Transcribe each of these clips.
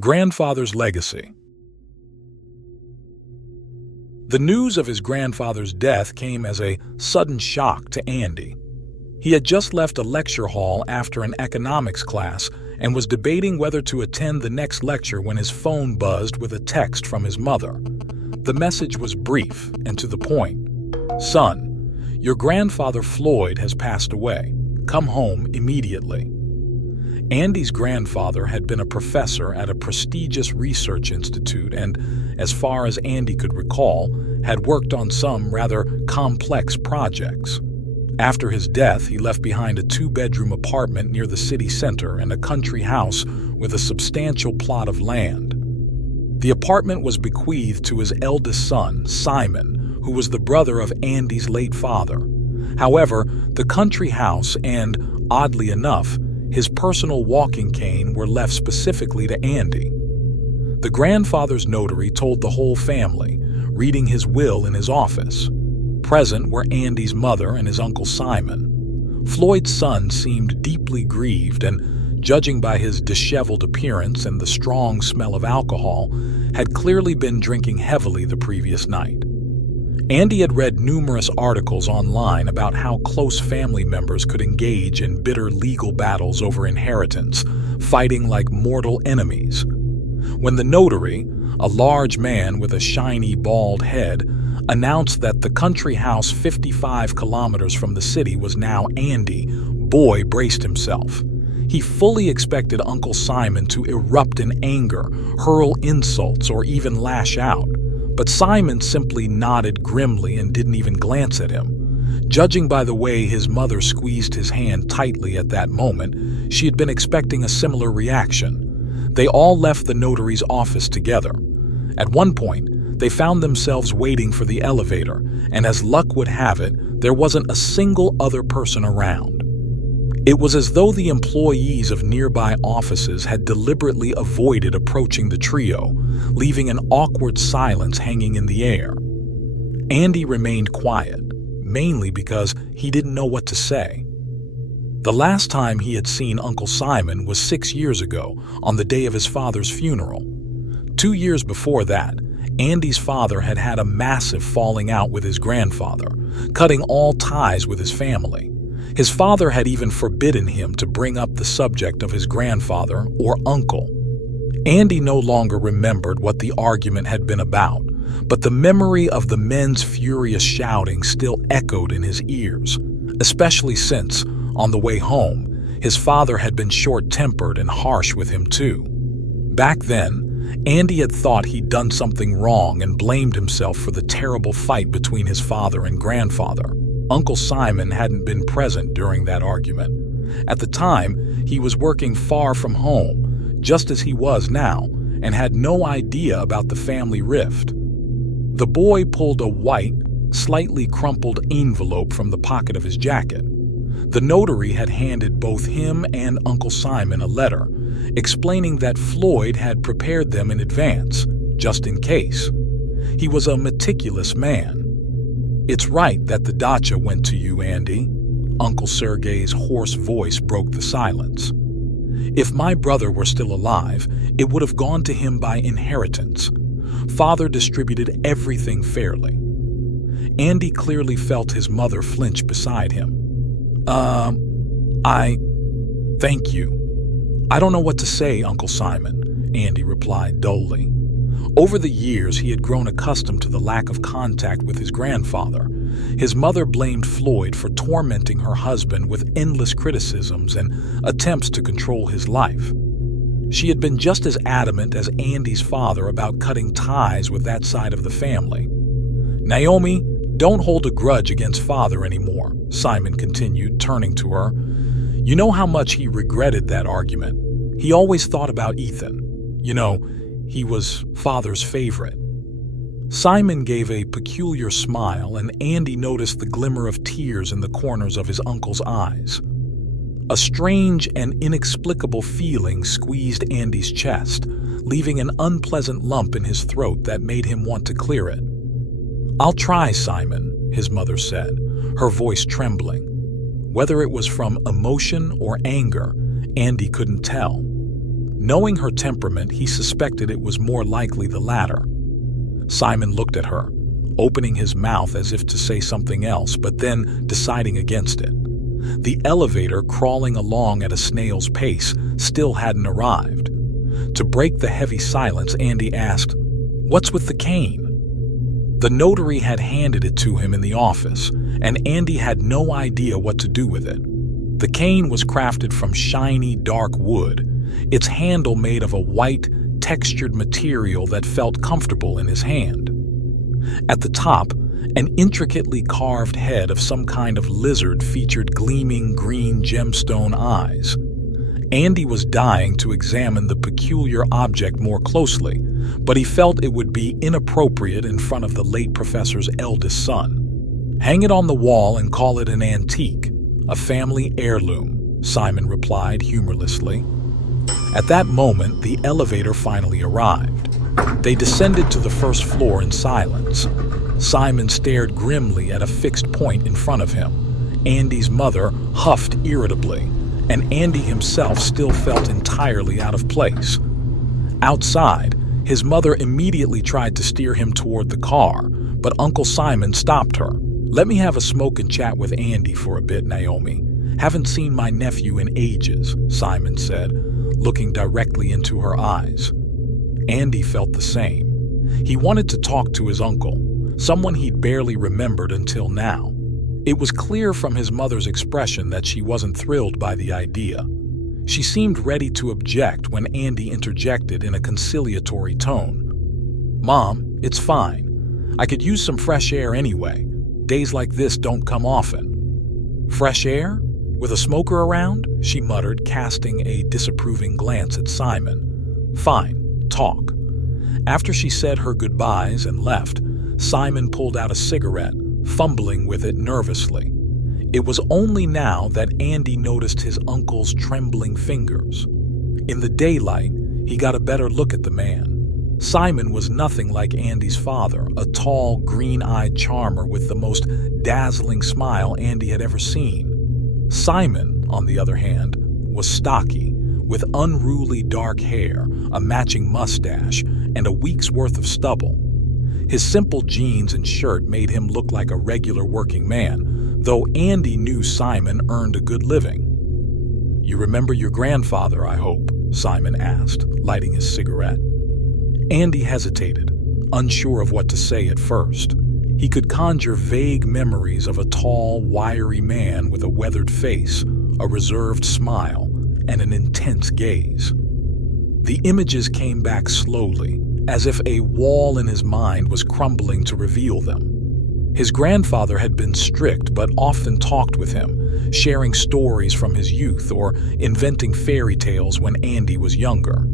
Grandfather's legacy. The news of his grandfather's death came as a sudden shock to Andy. He had just left a lecture hall after an economics class and was debating whether to attend the next lecture when his phone buzzed with a text from his mother. The message was brief and to the point. "Son, your grandfather Floyd has passed away. Come home immediately." Andy's grandfather had been a professor at a prestigious research institute and, as far as Andy could recall, had worked on some rather complex projects. After his death, he left behind a two-bedroom apartment near the city center and a country house with a substantial plot of land. The apartment was bequeathed to his eldest son, Simon, who was the brother of Andy's late father. However, the country house and, oddly enough, his personal walking cane were left specifically to Andy. The grandfather's notary told the whole family, reading his will in his office. Present were Andy's mother and his uncle Simon. Floyd's son seemed deeply grieved and, judging by his disheveled appearance and the strong smell of alcohol, had clearly been drinking heavily the previous night. Andy had read numerous articles online about how close family members could engage in bitter legal battles over inheritance, fighting like mortal enemies. When the notary, a large man with a shiny bald head, announced that the country house 55 kilometers from the city was now Andy, Boy braced himself. He fully expected Uncle Simon to erupt in anger, hurl insults, or even lash out. But Simon simply nodded grimly and didn't even glance at him. Judging by the way his mother squeezed his hand tightly at that moment, she had been expecting a similar reaction. They all left the notary's office together. At one point, they found themselves waiting for the elevator, and as luck would have it, there wasn't a single other person around. It was as though the employees of nearby offices had deliberately avoided approaching the trio, leaving an awkward silence hanging in the air. Andy remained quiet, mainly because he didn't know what to say. The last time he had seen Uncle Simon was 6 years ago, on the day of his father's funeral. 2 years before that, Andy's father had had a massive falling out with his grandfather, cutting all ties with his family. His father had even forbidden him to bring up the subject of his grandfather or uncle. Andy no longer remembered what the argument had been about, but the memory of the men's furious shouting still echoed in his ears, especially since, on the way home, his father had been short-tempered and harsh with him too. Back then, Andy had thought he'd done something wrong and blamed himself for the terrible fight between his father and grandfather. Uncle Simon hadn't been present during that argument. At the time, he was working far from home, just as he was now, and had no idea about the family rift. The boy pulled a white, slightly crumpled envelope from the pocket of his jacket. The notary had handed both him and Uncle Simon a letter, explaining that Floyd had prepared them in advance, just in case. He was a meticulous man. "It's right that the dacha went to you, Andy." Uncle Sergei's hoarse voice broke the silence. "If my brother were still alive, it would have gone to him by inheritance. Father distributed everything fairly." Andy clearly felt his mother flinch beside him. Thank you." "I don't know what to say, Uncle Simon," Andy replied dully. Over the years, he had grown accustomed to the lack of contact with his grandfather. His mother blamed Floyd for tormenting her husband with endless criticisms and attempts to control his life. She had been just as adamant as Andy's father about cutting ties with that side of the family. "Naomi, don't hold a grudge against father anymore," Simon continued, turning to her. "You know how much he regretted that argument. He always thought about Ethan. You know, he was father's favorite." Simon gave a peculiar smile, and Andy noticed the glimmer of tears in the corners of his uncle's eyes. A strange and inexplicable feeling squeezed Andy's chest, leaving an unpleasant lump in his throat that made him want to clear it. "I'll try, Simon," his mother said, her voice trembling. Whether it was from emotion or anger, Andy couldn't tell. Knowing her temperament, he suspected it was more likely the latter. Simon looked at her, opening his mouth as if to say something else, but then deciding against it. The elevator, crawling along at a snail's pace, still hadn't arrived. To break the heavy silence, Andy asked, "What's with the cane?" The notary had handed it to him in the office, and Andy had no idea what to do with it. The cane was crafted from shiny, dark wood, its handle made of a white, textured material that felt comfortable in his hand. At the top, an intricately carved head of some kind of lizard featured gleaming green gemstone eyes. Andy was dying to examine the peculiar object more closely, but he felt it would be inappropriate in front of the late professor's eldest son. "Hang it on the wall and call it an antique, a family heirloom," Simon replied humorlessly. At that moment, the elevator finally arrived. They descended to the first floor in silence. Simon stared grimly at a fixed point in front of him. Andy's mother huffed irritably, and Andy himself still felt entirely out of place. Outside, his mother immediately tried to steer him toward the car, but Uncle Simon stopped her. "Let me have a smoke and chat with Andy for a bit, Naomi. Haven't seen my nephew in ages," Simon said, looking directly into her eyes. Andy felt the same. He wanted to talk to his uncle, someone he'd barely remembered until now. It was clear from his mother's expression that she wasn't thrilled by the idea. She seemed ready to object when Andy interjected in a conciliatory tone. "Mom, it's fine. I could use some fresh air anyway. Days like this don't come often." "Fresh air? With a smoker around?" she muttered, casting a disapproving glance at Simon. "Fine, talk." After she said her goodbyes and left, Simon pulled out a cigarette, fumbling with it nervously. It was only now that Andy noticed his uncle's trembling fingers. In the daylight, he got a better look at the man. Simon was nothing like Andy's father, a tall, green-eyed charmer with the most dazzling smile Andy had ever seen. Simon, on the other hand, was stocky, with unruly dark hair, a matching mustache, and a week's worth of stubble. His simple jeans and shirt made him look like a regular working man, though Andy knew Simon earned a good living. "You remember your grandfather, I hope?" Simon asked, lighting his cigarette. Andy hesitated, unsure of what to say at first. He could conjure vague memories of a tall, wiry man with a weathered face, a reserved smile, and an intense gaze. The images came back slowly, as if a wall in his mind was crumbling to reveal them. His grandfather had been strict but often talked with him, sharing stories from his youth or inventing fairy tales when Andy was younger.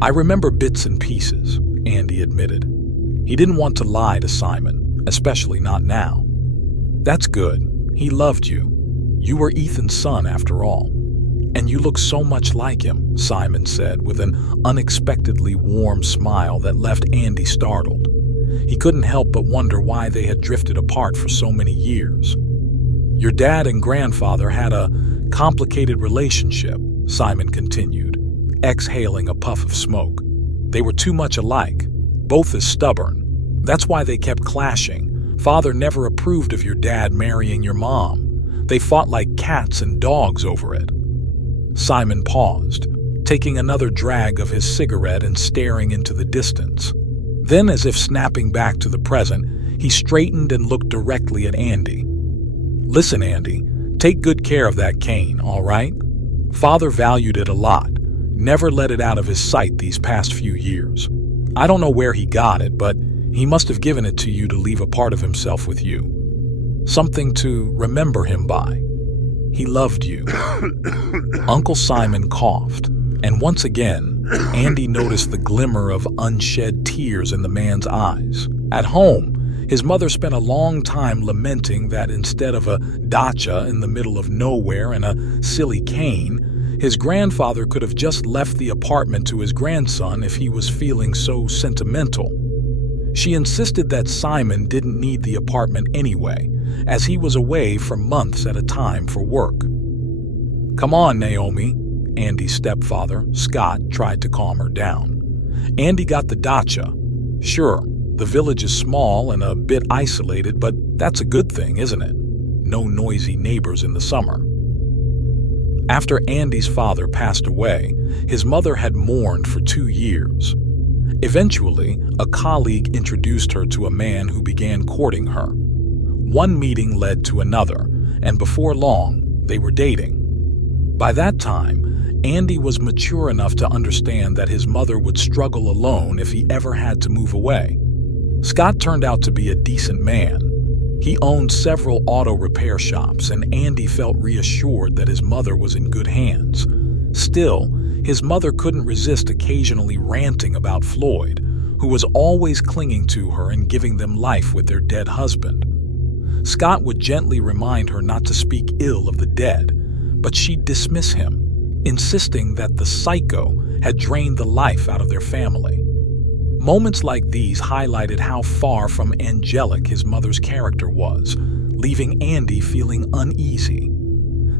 "I remember bits and pieces," Andy admitted. He didn't want to lie to Simon, especially not now. "That's good. He loved you. You were Ethan's son after all. And you look so much like him," Simon said with an unexpectedly warm smile that left Andy startled. He couldn't help but wonder why they had drifted apart for so many years. "Your dad and grandfather had a complicated relationship," Simon continued, exhaling a puff of smoke. "They were too much alike, both as stubborn. That's why they kept clashing. Father never approved of your dad marrying your mom. They fought like cats and dogs over it." Simon paused, taking another drag of his cigarette and staring into the distance. Then, as if snapping back to the present, he straightened and looked directly at Andy. "Listen, Andy, take good care of that cane, all right? Father valued it a lot, never let it out of his sight these past few years. I don't know where he got it, but he must have given it to you to leave a part of himself with you. Something to remember him by. He loved you." Uncle Simon coughed, and once again, Andy noticed the glimmer of unshed tears in the man's eyes. At home, his mother spent a long time lamenting that instead of a dacha in the middle of nowhere and a silly cane, his grandfather could have just left the apartment to his grandson if he was feeling so sentimental. She insisted that Simon didn't need the apartment anyway, as he was away for months at a time for work. "Come on, Naomi," Andy's stepfather, Scott, tried to calm her down. Andy got the dacha. Sure, the village is small and a bit isolated, but that's a good thing, isn't it? No noisy neighbors in the summer. After Andy's father passed away, his mother had mourned for 2 years. Eventually, a colleague introduced her to a man who began courting her. One meeting led to another, and before long, they were dating. By that time, Andy was mature enough to understand that his mother would struggle alone if he ever had to move away. Scott turned out to be a decent man. He owned several auto repair shops, and Andy felt reassured that his mother was in good hands. Still, his mother couldn't resist occasionally ranting about Floyd, who was always clinging to her and giving them life with their dead husband. Scott would gently remind her not to speak ill of the dead, but she'd dismiss him, insisting that the psycho had drained the life out of their family. Moments like these highlighted how far from angelic his mother's character was, leaving Andy feeling uneasy.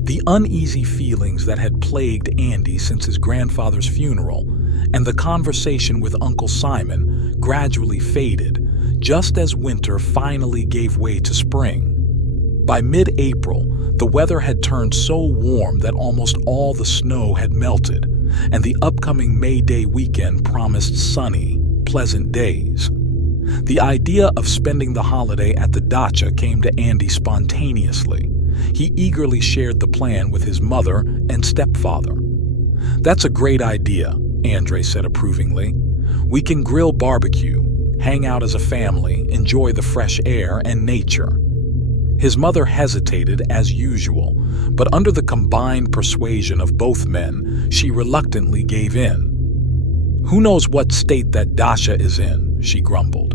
The uneasy feelings that had plagued Andy since his grandfather's funeral and the conversation with Uncle Simon gradually faded, just as winter finally gave way to spring. By mid-April, the weather had turned so warm that almost all the snow had melted, and the upcoming May Day weekend promised sunny, pleasant days. The idea of spending the holiday at the dacha came to Andy spontaneously. He eagerly shared the plan with his mother and stepfather. "That's a great idea," Andre said approvingly. "We can grill barbecue, hang out as a family, enjoy the fresh air and nature." His mother hesitated as usual, but under the combined persuasion of both men, she reluctantly gave in. "Who knows what state that dacha is in," she grumbled.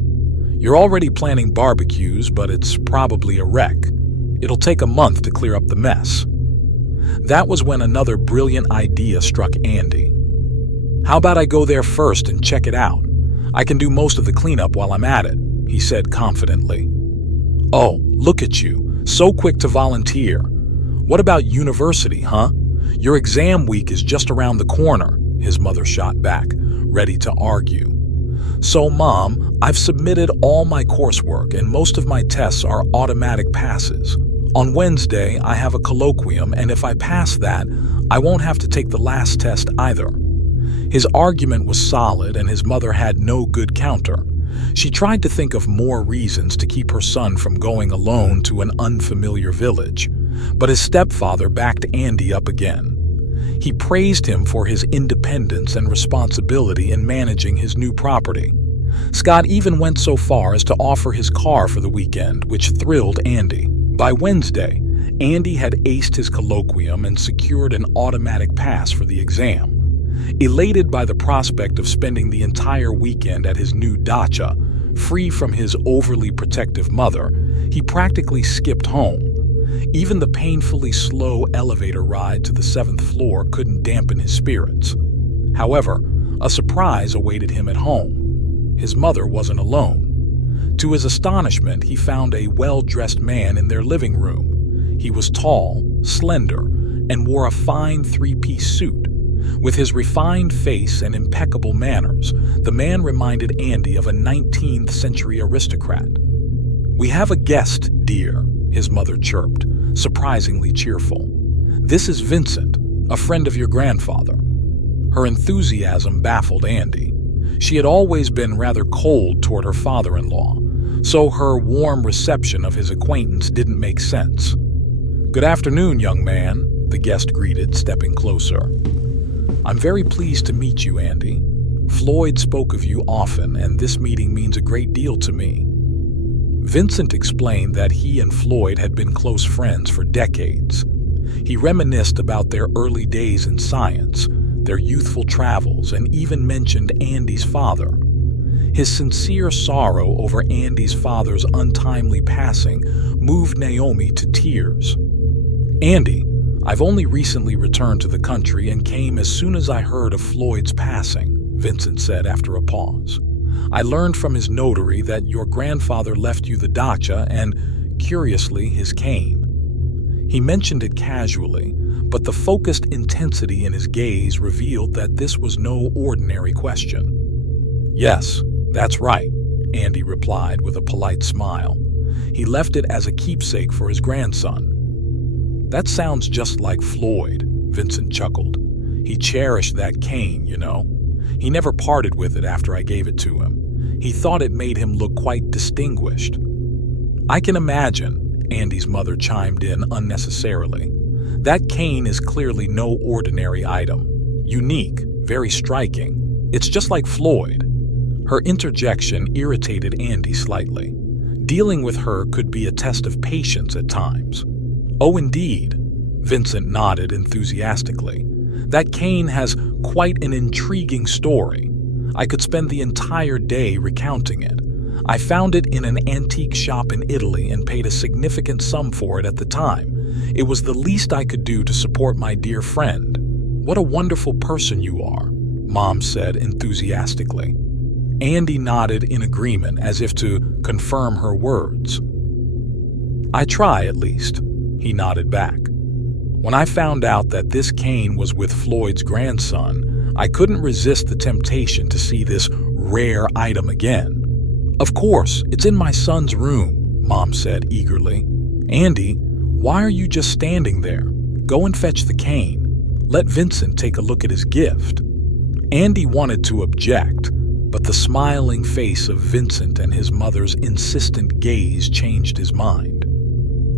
"You're already planning barbecues, but it's probably a wreck. It'll take a month to clear up the mess." That was when another brilliant idea struck Andy. "How about I go there first and check it out? I can do most of the cleanup while I'm at it," he said confidently. "Oh, look at you, so quick to volunteer. What about university, huh? Your exam week is just around the corner," his mother shot back, ready to argue. "So, Mom, I've submitted all my coursework and most of my tests are automatic passes. On Wednesday, I have a colloquium, and if I pass that, I won't have to take the last test either." His argument was solid, and his mother had no good counter. She tried to think of more reasons to keep her son from going alone to an unfamiliar village, but his stepfather backed Andy up again. He praised him for his independence and responsibility in managing his new property. Scott even went so far as to offer his car for the weekend, which thrilled Andy. By Wednesday, Andy had aced his colloquium and secured an automatic pass for the exam. Elated by the prospect of spending the entire weekend at his new dacha, free from his overly protective mother, he practically skipped home. Even the painfully slow elevator ride to the 7th floor couldn't dampen his spirits. However, a surprise awaited him at home. His mother wasn't alone. To his astonishment, he found a well-dressed man in their living room. He was tall, slender, and wore a fine 3-piece suit. With his refined face and impeccable manners, the man reminded Andy of a 19th century aristocrat. "We have a guest, dear," his mother chirped, surprisingly cheerful. "This is Vincent, a friend of your grandfather." Her enthusiasm baffled Andy. She had always been rather cold toward her father-in-law, so her warm reception of his acquaintance didn't make sense. "Good afternoon, young man," the guest greeted, stepping closer. "I'm very pleased to meet you, Andy. Floyd spoke of you often, and this meeting means a great deal to me." Vincent explained that he and Floyd had been close friends for decades. He reminisced about their early days in science, their youthful travels, and even mentioned Andy's father. His sincere sorrow over Andy's father's untimely passing moved Naomi to tears. "Andy, I've only recently returned to the country and came as soon as I heard of Floyd's passing," Vincent said after a pause. "I learned from his notary that your grandfather left you the dacha and, curiously, his cane." He mentioned it casually, but the focused intensity in his gaze revealed that this was no ordinary question. "Yes, that's right," Andy replied with a polite smile. He left it as a keepsake for his grandson. "That sounds just like Floyd," Vincent chuckled. "He cherished that cane, you know. He never parted with it after I gave it to him. He thought it made him look quite distinguished." "I can imagine," Andy's mother chimed in unnecessarily. "That cane is clearly no ordinary item. Unique, very striking. It's just like Floyd." Her interjection irritated Andy slightly. Dealing with her could be a test of patience at times. "Oh, indeed," Vincent nodded enthusiastically. "That cane has quite an intriguing story. I could spend the entire day recounting it. I found it in an antique shop in Italy and paid a significant sum for it at the time. It was the least I could do to support my dear friend." "What a wonderful person you are," Mom said enthusiastically. Andy nodded in agreement as if to confirm her words. "I try, at least," he nodded back. "When I found out that this cane was with Floyd's grandson, I couldn't resist the temptation to see this rare item again." "Of course, it's in my son's room," Mom said eagerly. "Andy, why are you just standing there? Go and fetch the cane. Let Vincent take a look at his gift." Andy wanted to object, but the smiling face of Vincent and his mother's insistent gaze changed his mind.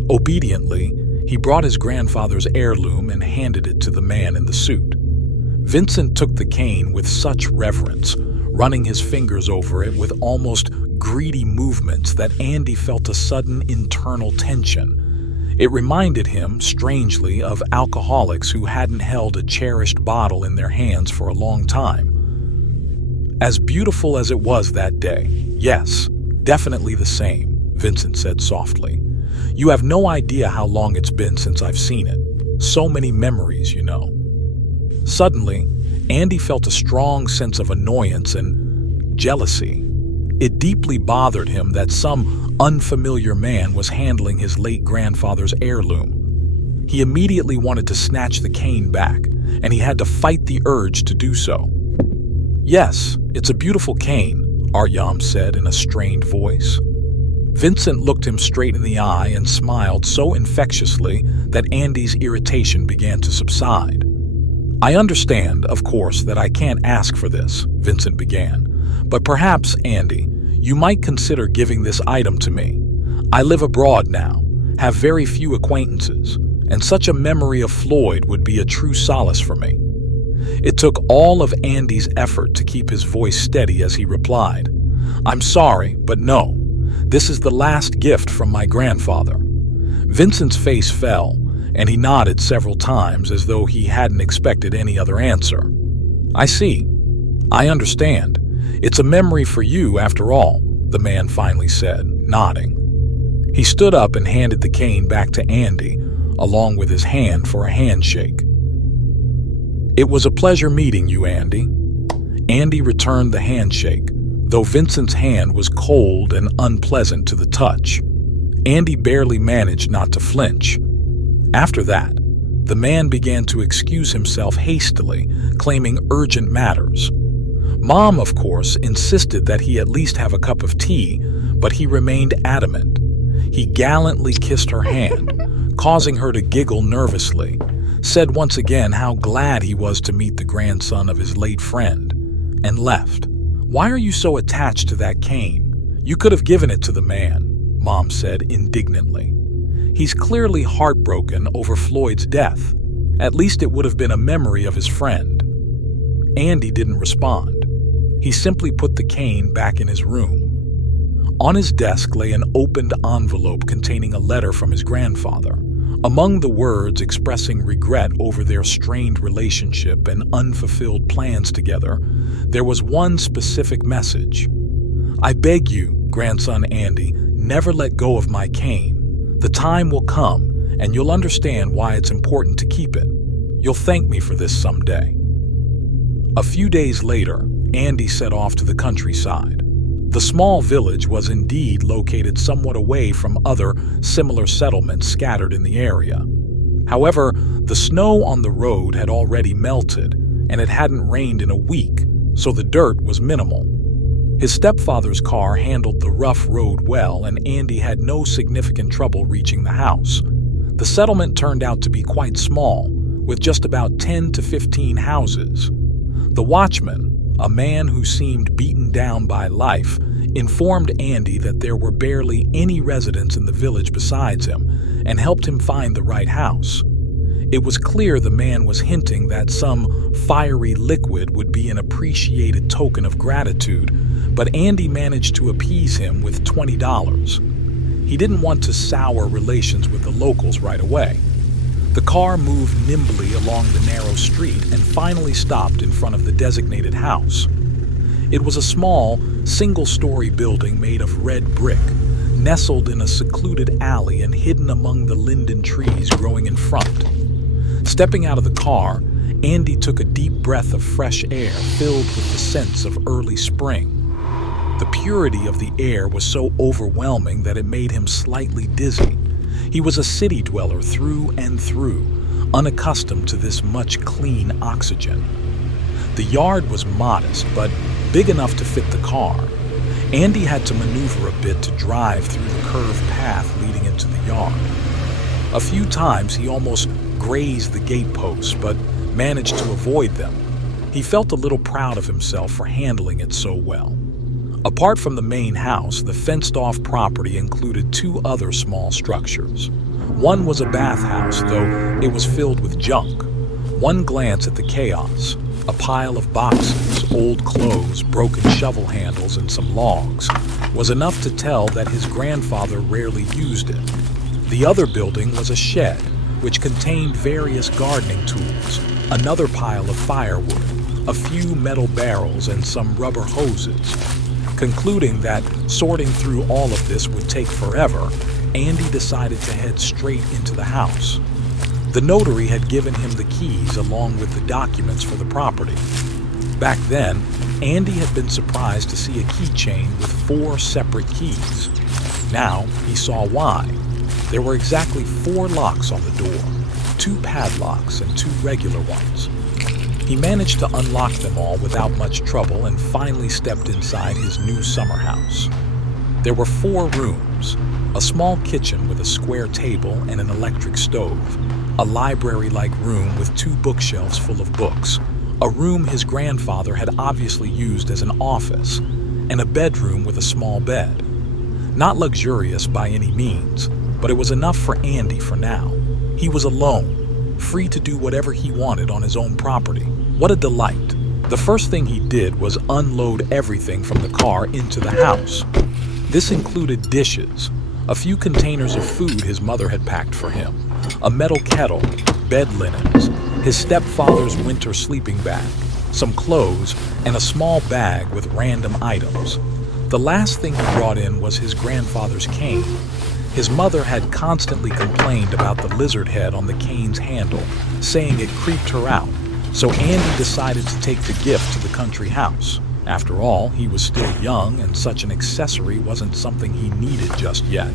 Obediently, he brought his grandfather's heirloom and handed it to the man in the suit. Vincent took the cane with such reverence, running his fingers over it with almost greedy movements that Andy felt a sudden internal tension. It reminded him, strangely, of alcoholics who hadn't held a cherished bottle in their hands for a long time. "As beautiful as it was that day, yes, definitely the same," Vincent said softly. "You have no idea how long it's been since I've seen it. So many memories, you know." Suddenly, Andy felt a strong sense of annoyance and jealousy. It deeply bothered him that some unfamiliar man was handling his late grandfather's heirloom. He immediately wanted to snatch the cane back, and he had to fight the urge to do so. "Yes, it's a beautiful cane," Artyom said in a strained voice. Vincent looked him straight in the eye and smiled so infectiously that Andy's irritation began to subside. "I understand, of course, that I can't ask for this," Vincent began. "But perhaps, Andy, you might consider giving this item to me. I live abroad now, have very few acquaintances, and such a memory of Floyd would be a true solace for me." It took all of Andy's effort to keep his voice steady as he replied, "I'm sorry, but no. This is the last gift from my grandfather." Vincent's face fell, and he nodded several times as though he hadn't expected any other answer. "I see. I understand. It's a memory for you, after all," the man finally said, nodding. He stood up and handed the cane back to Andy, along with his hand for a handshake. "It was a pleasure meeting you, Andy." Andy returned the handshake, though Vincent's hand was cold and unpleasant to the touch. Andy barely managed not to flinch. After that, the man began to excuse himself hastily, claiming urgent matters. Mom, of course, insisted that he at least have a cup of tea, but he remained adamant. He gallantly kissed her hand, causing her to giggle nervously, said once again how glad he was to meet the grandson of his late friend, and left. "Why are you so attached to that cane? You could have given it to the man," Mom said indignantly. "He's clearly heartbroken over Floyd's death. At least it would have been a memory of his friend." Andy didn't respond. He simply put the cane back in his room. On his desk lay an opened envelope containing a letter from his grandfather. Among the words expressing regret over their strained relationship and unfulfilled plans together, there was one specific message. "I beg you, grandson Andy, never let go of my cane. The time will come, and you'll understand why it's important to keep it. You'll thank me for this someday." A few days later, Andy set off to the countryside. The small village was indeed located somewhat away from other similar settlements scattered in the area. However, the snow on the road had already melted, and it hadn't rained in a week, so the dirt was minimal. His stepfather's car handled the rough road well, and Andy had no significant trouble reaching the house. The settlement turned out to be quite small, with just about 10 to 15 houses. The watchman, a man who seemed beaten down by life, informed Andy that there were barely any residents in the village besides him, and helped him find the right house. It was clear the man was hinting that some fiery liquid would be an appreciated token of gratitude, but Andy managed to appease him with $20. He didn't want to sour relations with the locals right away. The car moved nimbly along the narrow street and finally stopped in front of the designated house. It was a small, single-story building made of red brick, nestled in a secluded alley and hidden among the linden trees growing in front. Stepping out of the car, Andy took a deep breath of fresh air filled with the scents of early spring. The purity of the air was so overwhelming that it made him slightly dizzy. He was a city dweller through and through, unaccustomed to this much clean oxygen. The yard was modest, but big enough to fit the car. Andy had to maneuver a bit to drive through the curved path leading into the yard. A few times he almost grazed the gateposts, but managed to avoid them. He felt a little proud of himself for handling it so well. Apart from the main house, the fenced-off property included two other small structures. One was a bathhouse, though it was filled with junk. One glance at the chaos, a pile of boxes, old clothes, broken shovel handles, and some logs, was enough to tell that his grandfather rarely used it. The other building was a shed, which contained various gardening tools, another pile of firewood, a few metal barrels, and some rubber hoses. Concluding that sorting through all of this would take forever, Andy decided to head straight into the house. The notary had given him the keys along with the documents for the property. Back then, Andy had been surprised to see a keychain with 4 separate keys. Now, he saw why. There were exactly 4 locks on the door, 2 padlocks and 2 regular ones. He managed to unlock them all without much trouble and finally stepped inside his new summer house. There were 4 rooms, a small kitchen with a square table and an electric stove, a library-like room with 2 bookshelves full of books, a room his grandfather had obviously used as an office, and a bedroom with a small bed. Not luxurious by any means, but it was enough for Andy for now. He was alone, free to do whatever he wanted on his own property. What a delight. The first thing he did was unload everything from the car into the house. This included dishes, a few containers of food his mother had packed for him, a metal kettle, bed linens, his stepfather's winter sleeping bag, some clothes, and a small bag with random items. The last thing he brought in was his grandfather's cane. His mother had constantly complained about the lizard head on the cane's handle, saying it creeped her out, so Andy decided to take the gift to the country house. After all, he was still young, and such an accessory wasn't something he needed just yet.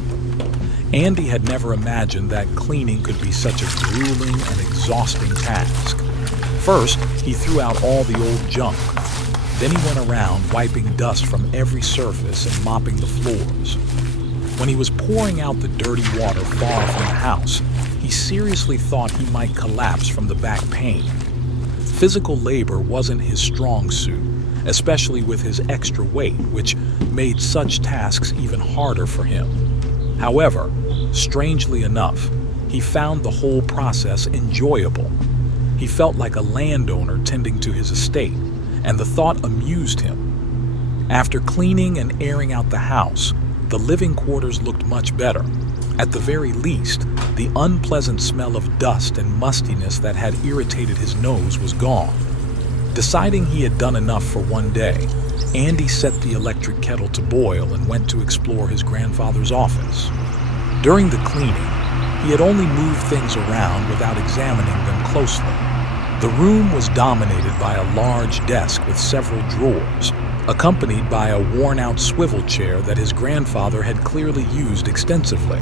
Andy had never imagined that cleaning could be such a grueling and exhausting task. First, he threw out all the old junk. Then he went around wiping dust from every surface and mopping the floors. When he was pouring out the dirty water far from the house, he seriously thought he might collapse from the back pain. Physical labor wasn't his strong suit, especially with his extra weight, which made such tasks even harder for him. However, strangely enough, he found the whole process enjoyable. He felt like a landowner tending to his estate, and the thought amused him. After cleaning and airing out the house, the living quarters looked much better. At the very least, the unpleasant smell of dust and mustiness that had irritated his nose was gone. Deciding he had done enough for one day, Andy set the electric kettle to boil and went to explore his grandfather's office. During the cleaning, he had only moved things around without examining them closely. The room was dominated by a large desk with several drawers, accompanied by a worn-out swivel chair that his grandfather had clearly used extensively.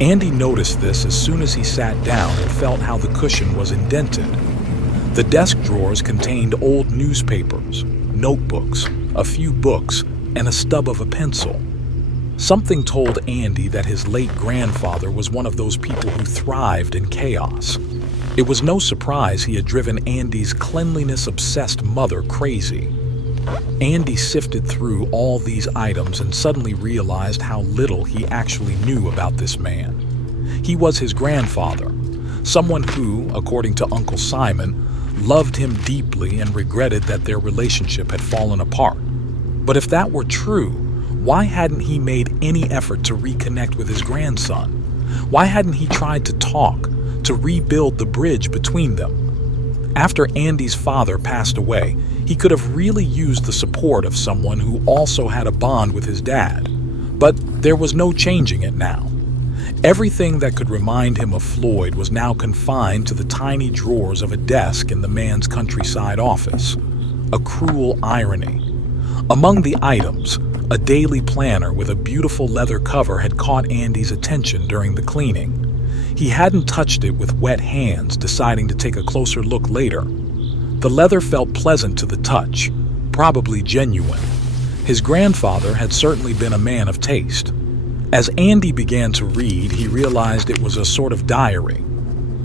Andy noticed this as soon as he sat down and felt how the cushion was indented. The desk drawers contained old newspapers, notebooks, a few books, and a stub of a pencil. Something told Andy that his late grandfather was one of those people who thrived in chaos. It was no surprise he had driven Andy's cleanliness-obsessed mother crazy. Andy sifted through all these items and suddenly realized how little he actually knew about this man. He was his grandfather, someone who, according to Uncle Simon, loved him deeply and regretted that their relationship had fallen apart. But if that were true, why hadn't he made any effort to reconnect with his grandson? Why hadn't he tried to talk, to rebuild the bridge between them? After Andy's father passed away, he could have really used the support of someone who also had a bond with his dad. But there was no changing it now. Everything that could remind him of Floyd was now confined to the tiny drawers of a desk in the man's countryside office. A cruel irony. Among the items, a daily planner with a beautiful leather cover had caught Andy's attention during the cleaning. He hadn't touched it with wet hands, deciding to take a closer look later. The leather felt pleasant to the touch, probably genuine. His grandfather had certainly been a man of taste. As Andy began to read, he realized it was a sort of diary.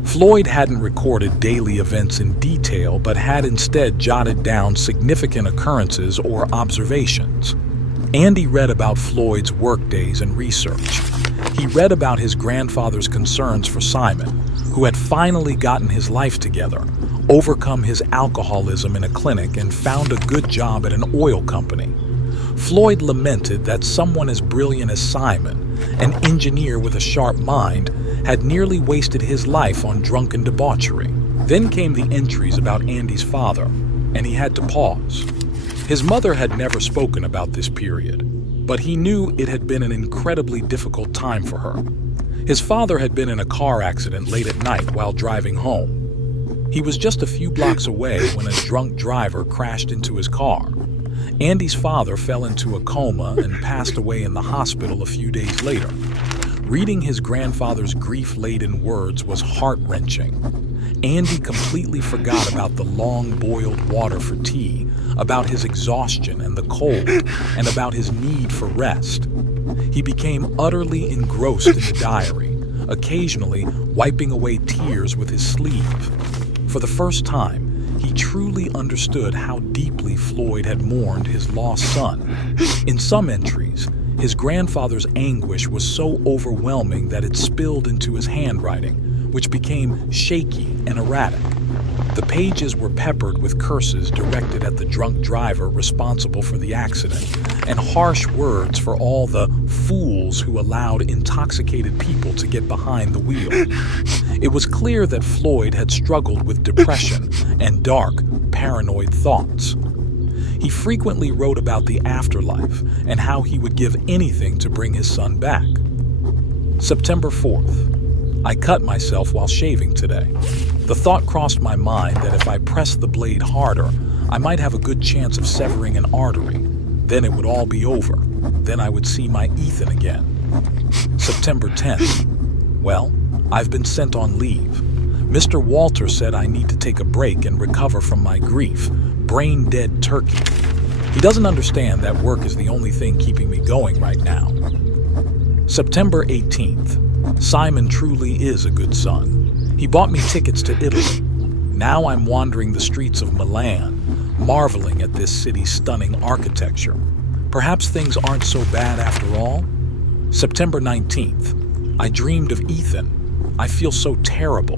Floyd hadn't recorded daily events in detail, but had instead jotted down significant occurrences or observations. Andy read about Floyd's workdays and research. He read about his grandfather's concerns for Simon, who had finally gotten his life together, overcome his alcoholism in a clinic, and found a good job at an oil company. Floyd lamented that someone as brilliant as Simon, an engineer with a sharp mind, had nearly wasted his life on drunken debauchery. Then came the entries about Andy's father, and he had to pause. His mother had never spoken about this period, but he knew it had been an incredibly difficult time for her. His father had been in a car accident late at night while driving home. He was just a few blocks away when a drunk driver crashed into his car. Andy's father fell into a coma and passed away in the hospital a few days later. Reading his grandfather's grief-laden words was heart-wrenching. Andy completely forgot about the long boiled water for tea, about his exhaustion and the cold, and about his need for rest. He became utterly engrossed in the diary, occasionally wiping away tears with his sleeve. For the first time, he truly understood how deeply Floyd had mourned his lost son. In some entries, his grandfather's anguish was so overwhelming that it spilled into his handwriting, which became shaky and erratic. The pages were peppered with curses directed at the drunk driver responsible for the accident, and harsh words for all the fools who allowed intoxicated people to get behind the wheel. It was clear that Floyd had struggled with depression and dark, paranoid thoughts. He frequently wrote about the afterlife and how he would give anything to bring his son back. September 4th. I cut myself while shaving today. The thought crossed my mind that if I pressed the blade harder, I might have a good chance of severing an artery. Then it would all be over. Then I would see my Ethan again. September 10th. Well, I've been sent on leave. Mr. Walter said I need to take a break and recover from my grief. Brain dead turkey. He doesn't understand that work is the only thing keeping me going right now. September 18th. Simon truly is a good son. He bought me tickets to Italy. Now I'm wandering the streets of Milan, marveling at this city's stunning architecture. Perhaps things aren't so bad after all? September 19th. I dreamed of Ethan. I feel so terrible.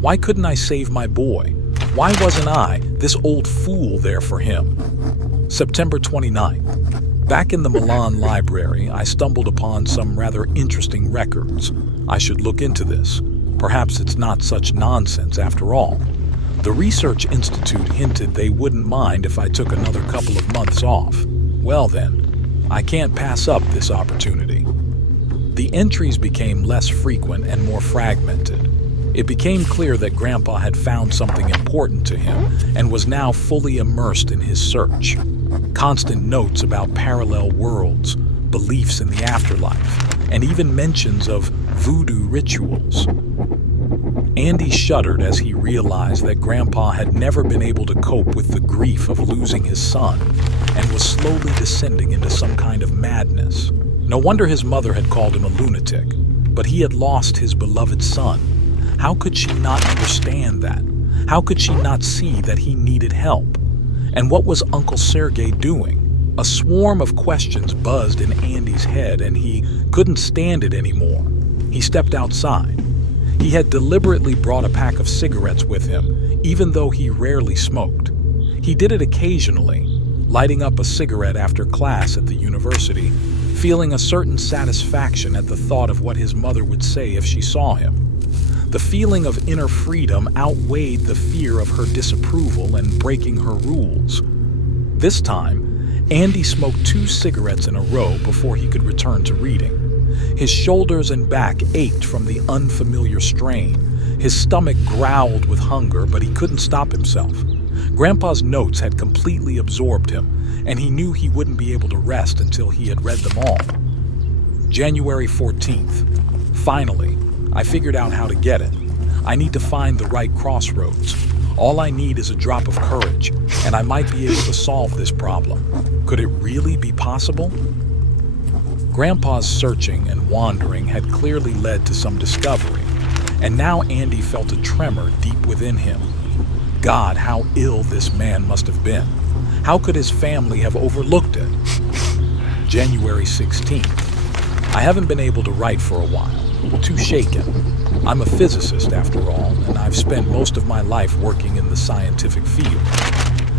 Why couldn't I save my boy? Why wasn't I, this old fool, there for him? September 29th. Back in the Milan library, I stumbled upon some rather interesting records. I should look into this. Perhaps it's not such nonsense after all. The Research Institute hinted they wouldn't mind if I took another couple of months off. Well then, I can't pass up this opportunity. The entries became less frequent and more fragmented. It became clear that Grandpa had found something important to him and was now fully immersed in his search. Constant notes about parallel worlds, beliefs in the afterlife, and even mentions of voodoo rituals. Andy shuddered as he realized that Grandpa had never been able to cope with the grief of losing his son and was slowly descending into some kind of madness. No wonder his mother had called him a lunatic, but he had lost his beloved son. How could she not understand that? How could she not see that he needed help? And what was Uncle Sergei doing? A swarm of questions buzzed in Andy's head, and he couldn't stand it anymore. He stepped outside. He had deliberately brought a pack of cigarettes with him, even though he rarely smoked. He did it occasionally, lighting up a cigarette after class at the university, feeling a certain satisfaction at the thought of what his mother would say if she saw him. The feeling of inner freedom outweighed the fear of her disapproval and breaking her rules. This time, Andy smoked 2 cigarettes in a row before he could return to reading. His shoulders and back ached from the unfamiliar strain. His stomach growled with hunger, but he couldn't stop himself. Grandpa's notes had completely absorbed him, and he knew he wouldn't be able to rest until he had read them all. January 14th. Finally, I figured out how to get it. I need to find the right crossroads. All I need is a drop of courage, and I might be able to solve this problem. Could it really be possible? Grandpa's searching and wandering had clearly led to some discovery, and now Andy felt a tremor deep within him. God, how ill this man must have been. How could his family have overlooked it? January 16th. I haven't been able to write for a while. Too shaken. I'm a physicist after all, and I've spent most of my life working in the scientific field.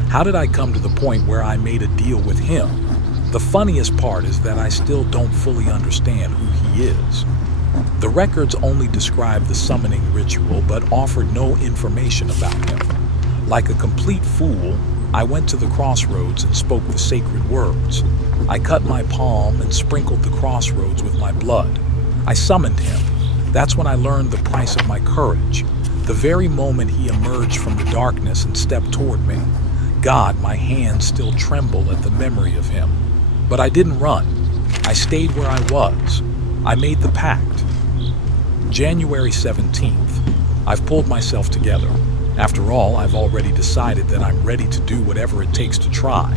How did I come to the point where I made a deal with him? The funniest part is that I still don't fully understand who he is. The records only describe the summoning ritual, but offered no information about him. Like a complete fool, I went to the crossroads and spoke the sacred words. I cut my palm and sprinkled the crossroads with my blood. I summoned him. That's when I learned the price of my courage. The very moment he emerged from the darkness and stepped toward me. God, my hands still tremble at the memory of him. But I didn't run. I stayed where I was. I made the pact. January 17th. I've pulled myself together. After all, I've already decided that I'm ready to do whatever it takes to try.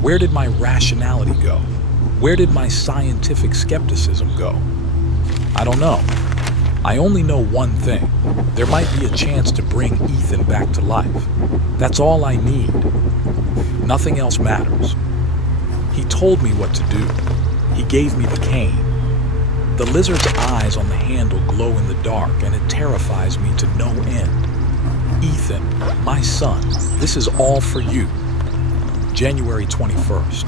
Where did my rationality go? Where did my scientific skepticism go? I don't know. I only know one thing. There might be a chance to bring Ethan back to life. That's all I need. Nothing else matters. He told me what to do. He gave me the cane. The lizard's eyes on the handle glow in the dark, and it terrifies me to no end. Ethan, my son, this is all for you. January 21st.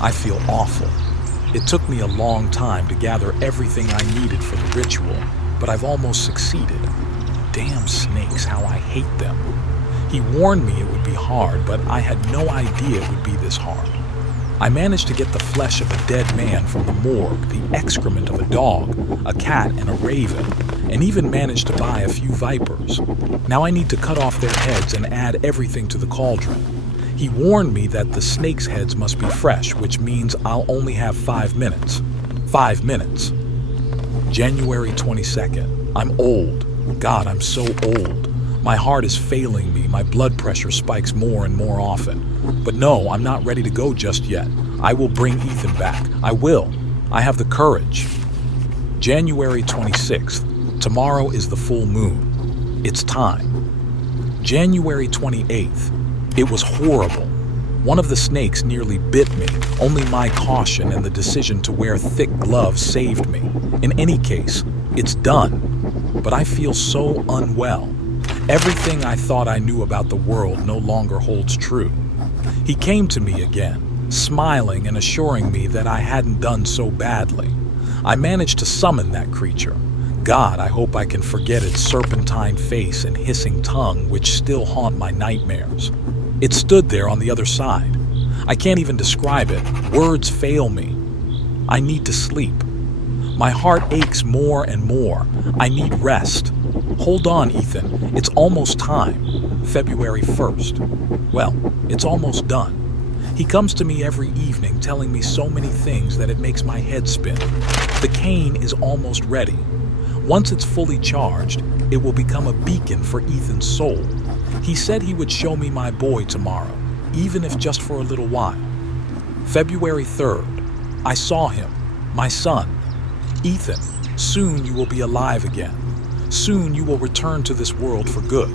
I feel awful. It took me a long time to gather everything I needed for the ritual, but I've almost succeeded. Damn snakes, how I hate them. He warned me it would be hard, but I had no idea it would be this hard. I managed to get the flesh of a dead man from the morgue, the excrement of a dog, a cat, and a raven, and even managed to buy a few vipers. Now I need to cut off their heads and add everything to the cauldron. He warned me that the snakes' heads must be fresh, which means I'll only have 5 minutes. 5 minutes. January 22nd. I'm old. God, I'm so old. My heart is failing me. My blood pressure spikes more and more often. But no, I'm not ready to go just yet. I will bring Ethan back. I will. I have the courage. January 26th. Tomorrow is the full moon. It's time. January 28th. It was horrible. One of the snakes nearly bit me. Only my caution and the decision to wear thick gloves saved me. In any case, it's done. But I feel so unwell. Everything I thought I knew about the world no longer holds true. He came to me again, smiling and assuring me that I hadn't done so badly. I managed to summon that creature. God, I hope I can forget its serpentine face and hissing tongue, which still haunt my nightmares. It stood there on the other side. I can't even describe it. Words fail me. I need to sleep. My heart aches more and more. I need rest. Hold on, Ethan. It's almost time. February 1st. Well, it's almost done. He comes to me every evening telling me so many things that it makes my head spin. The cane is almost ready. Once it's fully charged, it will become a beacon for Ethan's soul. He said he would show me my boy tomorrow, even if just for a little while. February 3rd. I saw him, my son. Ethan, soon you will be alive again. Soon you will return to this world for good.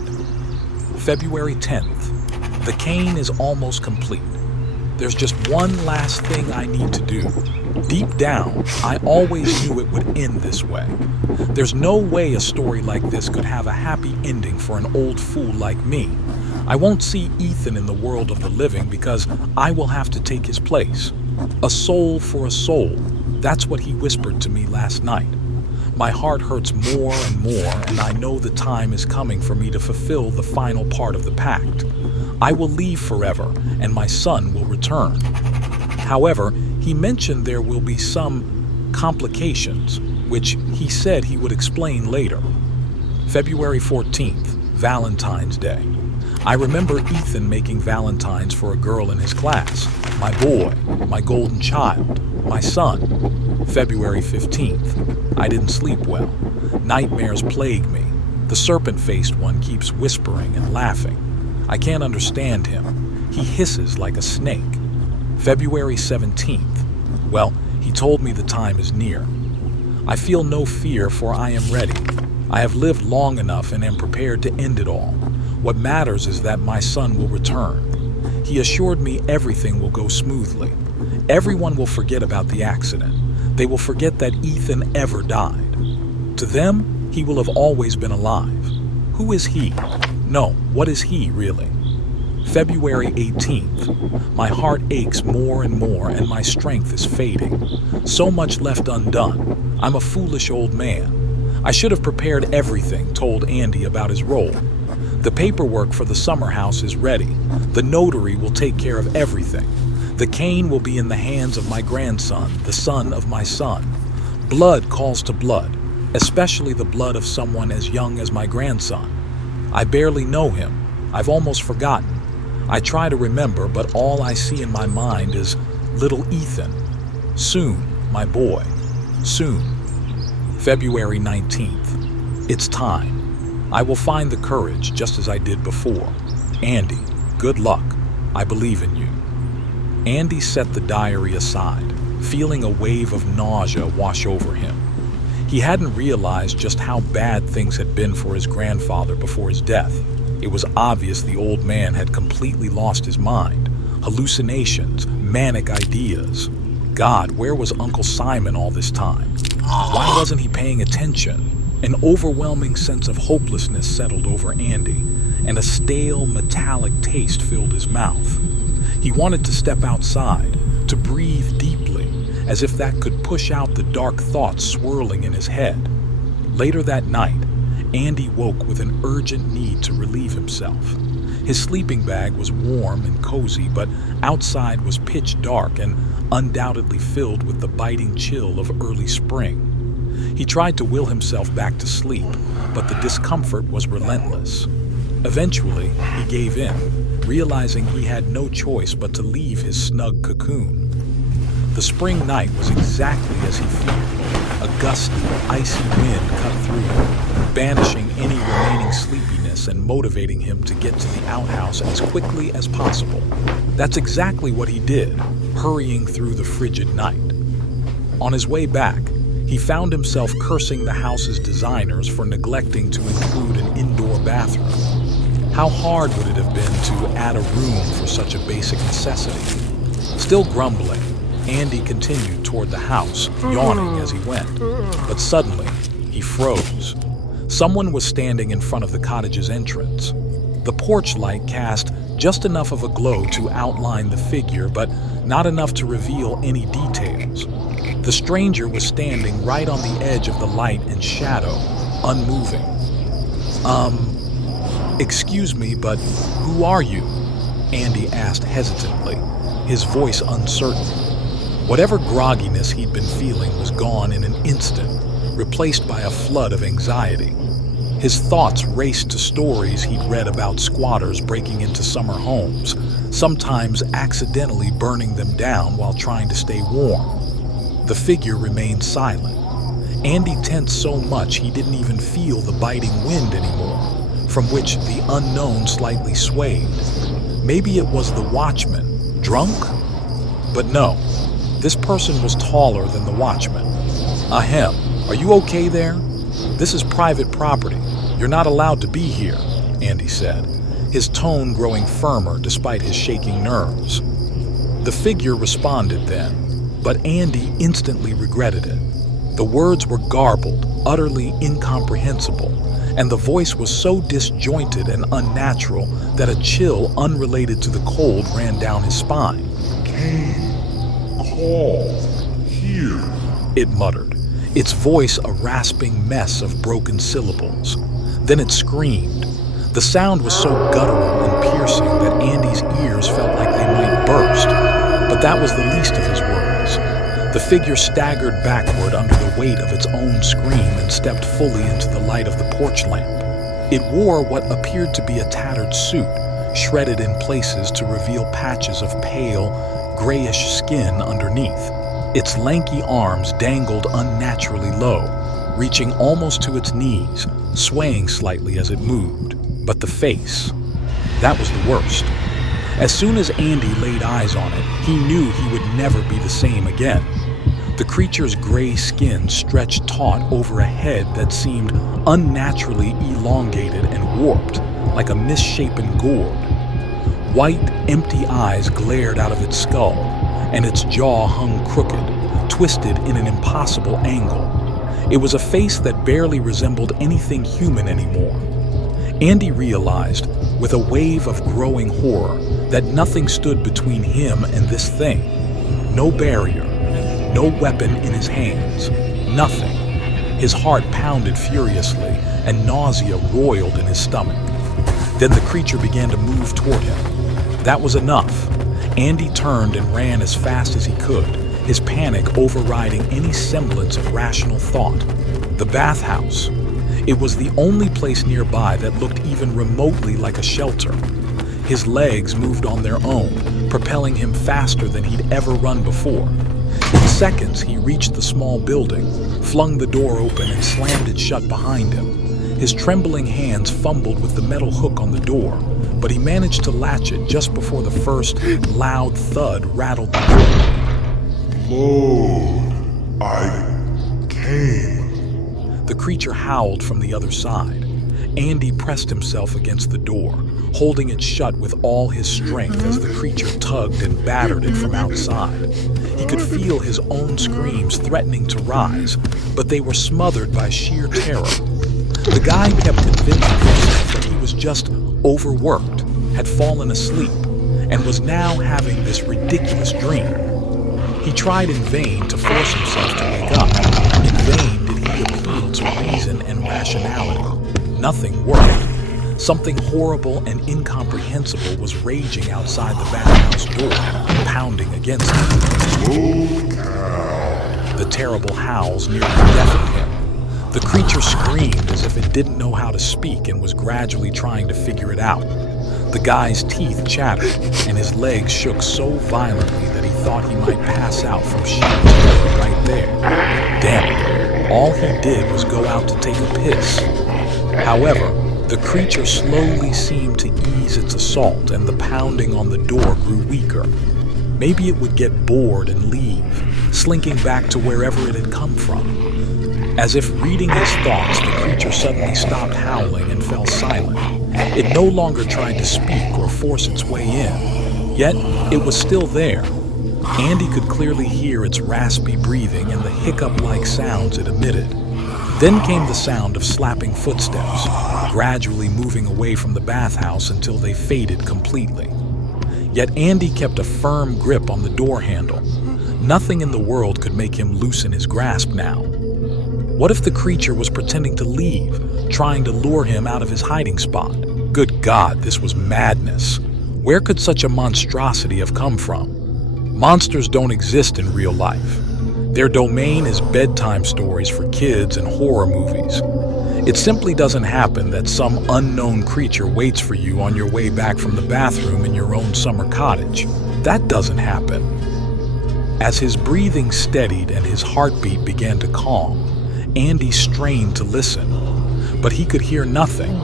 February 10th. The cane is almost complete. There's just one last thing I need to do. Deep down, I always knew it would end this way. There's no way a story like this could have a happy ending for an old fool like me. I won't see Ethan in the world of the living because I will have to take his place. A soul for a soul. That's what he whispered to me last night. My heart hurts more and more, and I know the time is coming for me to fulfill the final part of the pact. I will leave forever, and my son will return. However, he mentioned there will be some complications, which he said he would explain later. February 14th, Valentine's Day. I remember Ethan making valentines for a girl in his class. My boy, my golden child, my son. February 15th. I didn't sleep well. Nightmares plague me. The serpent-faced one keeps whispering and laughing. I can't understand him. He hisses like a snake. February 17th. Well, he told me the time is near. I feel no fear, for I am ready. I have lived long enough and am prepared to end it all. What matters is that my son will return. He assured me everything will go smoothly. Everyone will forget about the accident. They will forget that Ethan ever died. To them, he will have always been alive. Who is he? No, what is he really? February 18th. My heart aches more and more, and my strength is fading. So much left undone. I'm a foolish old man. I should have prepared everything, told Andy about his role. The paperwork for the summer house is ready. The notary will take care of everything. The cane will be in the hands of my grandson, the son of my son. Blood calls to blood, especially the blood of someone as young as my grandson. I barely know him. I've almost forgotten. I try to remember, but all I see in my mind is little Ethan. Soon, my boy. Soon. February 19th. It's time. I will find the courage just as I did before. Andy, good luck. I believe in you. Andy set the diary aside, feeling a wave of nausea wash over him. He hadn't realized just how bad things had been for his grandfather before his death. It was obvious the old man had completely lost his mind. Hallucinations, manic ideas. God, where was Uncle Simon all this time? Why wasn't he paying attention? An overwhelming sense of hopelessness settled over Andy, and a stale, metallic taste filled his mouth. He wanted to step outside, to breathe deeply, as if that could push out the dark thoughts swirling in his head. Later that night, Andy woke with an urgent need to relieve himself. His sleeping bag was warm and cozy, but outside was pitch dark and undoubtedly filled with the biting chill of early spring. He tried to will himself back to sleep, but the discomfort was relentless. Eventually, he gave in, realizing he had no choice but to leave his snug cocoon. The spring night was exactly as he feared. A gusty, icy wind cut through him, banishing any remaining sleepiness and motivating him to get to the outhouse as quickly as possible. That's exactly what he did, hurrying through the frigid night. On his way back, he found himself cursing the house's designers for neglecting to include an indoor bathroom. How hard would it have been to add a room for such a basic necessity? Still grumbling, Andy continued toward the house, yawning as he went. But suddenly, he froze. Someone was standing in front of the cottage's entrance. The porch light cast just enough of a glow to outline the figure, but not enough to reveal any details. The stranger was standing right on the edge of the light and shadow, unmoving. Excuse me, but who are you? Andy asked hesitantly, his voice uncertain. Whatever grogginess he'd been feeling was gone in an instant, replaced by a flood of anxiety. His thoughts raced to stories he'd read about squatters breaking into summer homes, sometimes accidentally burning them down while trying to stay warm. The figure remained silent. Andy tensed so much he didn't even feel the biting wind anymore, from which the unknown slightly swayed. Maybe it was the watchman, drunk? But no, this person was taller than the watchman. Ahem, are you okay there? This is private property. You're not allowed to be here, Andy said, his tone growing firmer despite his shaking nerves. The figure responded then, but Andy instantly regretted it. The words were garbled, utterly incomprehensible, and the voice was so disjointed and unnatural that a chill unrelated to the cold ran down his spine. Came, called, here, it muttered, its voice a rasping mess of broken syllables. Then it screamed. The sound was so guttural and piercing that Andy's ears felt like they might burst, but that was the least of his worries. The figure staggered backward under the weight of its own scream and stepped fully into the light of the porch lamp. It wore what appeared to be a tattered suit, shredded in places to reveal patches of pale, grayish skin underneath. Its lanky arms dangled unnaturally low, reaching almost to its knees, swaying slightly as it moved. But the face, that was the worst. As soon as Andy laid eyes on it, he knew he would never be the same again. The creature's gray skin stretched taut over a head that seemed unnaturally elongated and warped, like a misshapen gourd. White, empty eyes glared out of its skull, and its jaw hung crooked, twisted in an impossible angle. It was a face that barely resembled anything human anymore. Andy realized, with a wave of growing horror, that nothing stood between him and this thing. No barrier, no weapon in his hands, nothing. His heart pounded furiously, and nausea roiled in his stomach. Then the creature began to move toward him. That was enough. Andy turned and ran as fast as he could, his panic overriding any semblance of rational thought. The bathhouse. It was the only place nearby that looked even remotely like a shelter. His legs moved on their own, propelling him faster than he'd ever run before. In seconds, he reached the small building, flung the door open and slammed it shut behind him. His trembling hands fumbled with the metal hook on the door, but he managed to latch it just before the first loud thud rattled the door. Lord, I came. The creature howled from the other side. Andy pressed himself against the door, holding it shut with all his strength as the creature tugged and battered it from outside. He could feel his own screams threatening to rise, but they were smothered by sheer terror. The guy kept convincing himself that he was just overworked, had fallen asleep, and was now having this ridiculous dream. He tried in vain to force himself to wake up. In vain did he appeal to reason and rationality. Nothing worked. Something horrible and incomprehensible was raging outside the bathhouse door, pounding against him. The terrible howls nearly deafened him. The creature screamed as if it didn't know how to speak and was gradually trying to figure it out. The guy's teeth chattered, and his legs shook so violently that he thought he might pass out from sheer terror right there. Damn it, all he did was go out to take a piss. However, the creature slowly seemed to ease its assault, and the pounding on the door grew weaker. Maybe it would get bored and leave, slinking back to wherever it had come from. As if reading his thoughts, the creature suddenly stopped howling and fell silent. It no longer tried to speak or force its way in, yet it was still there. Andy could clearly hear its raspy breathing and the hiccup-like sounds it emitted. Then came the sound of slapping footsteps, gradually moving away from the bathhouse until they faded completely. Yet Andy kept a firm grip on the door handle. Nothing in the world could make him loosen his grasp now. What if the creature was pretending to leave, trying to lure him out of his hiding spot? Good God, this was madness. Where could such a monstrosity have come from? Monsters don't exist in real life. Their domain is bedtime stories for kids and horror movies. It simply doesn't happen that some unknown creature waits for you on your way back from the bathroom in your own summer cottage. That doesn't happen. As his breathing steadied and his heartbeat began to calm, Andy strained to listen, but he could hear nothing.